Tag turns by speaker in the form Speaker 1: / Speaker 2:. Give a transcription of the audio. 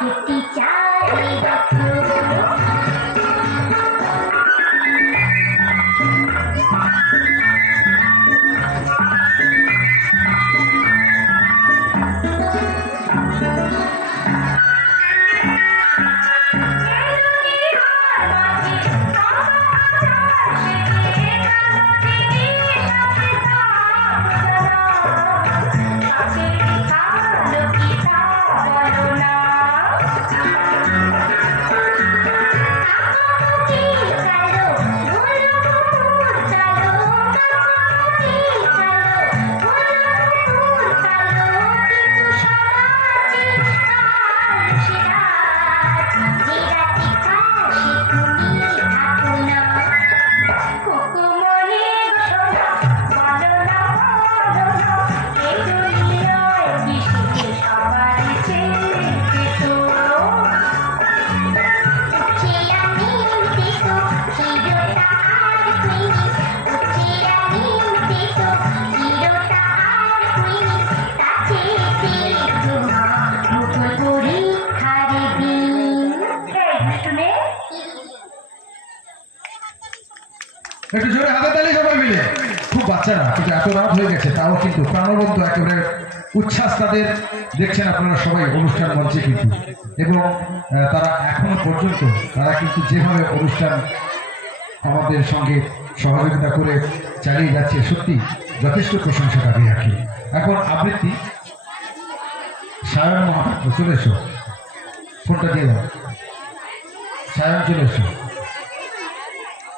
Speaker 1: Кипятя и вокруг.
Speaker 2: একটু জোরে হাতে তালি সবাই মিলে। খুব বাচ্চারা, কিন্তু এত রাত হয়ে গেছে, তাও কিন্তু প্রাণবন্ত একেবারে উচ্ছ্বাস তাদের। দেখছেন আপনারা সবাই, অনুষ্ঠান মঞ্চে কিন্তু। এবং তারা এখনও পর্যন্ত, তারা কিন্তু যেভাবে অনুষ্ঠান আমাদের সঙ্গে সহযোগিতা করে চালিয়ে যাচ্ছে, সত্যি যথেষ্ট প্রশংসা দাবি রাখে এখন আবৃত্তি। সায়ন মহাপাত্র, চলে এসো। ফোনটা দিয়ে দাও। সায়ন, চলে এসো।